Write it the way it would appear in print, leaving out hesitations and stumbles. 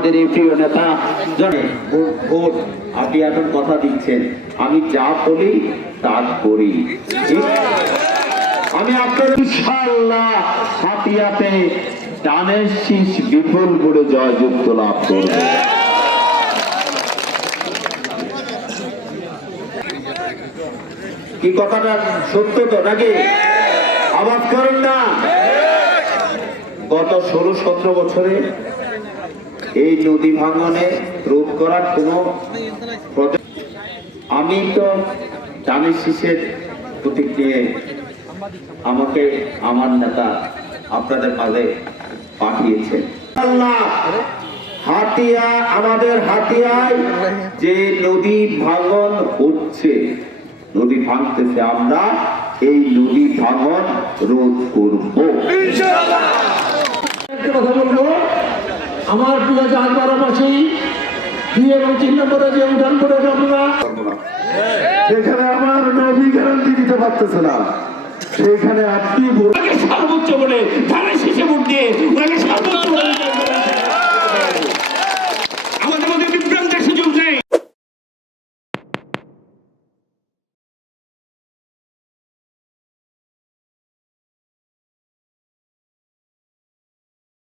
আমাদের এই প্রিয় নেতা ভোট আপনি এখন কথা দিচ্ছেন, আমি যা বলি তা করি। আমি আপনার ইনশাআল্লাহ হাতিয়াতে ডানের শীষ বিপুল করে জয়যুক্ত লাভ করব। কি কথাটা সত্য তো নাকি? আওয়াজ করেন না। গত 16-17 বছরে এই নদী ভাঙনে রোধ করার কোনো আমি তো ডানের শীষের প্রতীক নিয়ে আমাকে আমার নেতা আপনাদের মাঝে পাঠিয়েছেন। হাতিয়া আমাদের হাতিয়ায় যে নদী ভাঙন হচ্ছে, নদী ভাঙতেছে, আমরা এই নদী ভাঙন রোধ করব। কথা বলবো, আমার প্রিয় চারপাড়াবাসী 2 এবং 3 নম্বরে যে উঠান করে আপনারা সেখানে আমার নবী গ্যারান্টি দিতে পারতেছে না, সেখানে আপনি সর্বোচ্চ বলে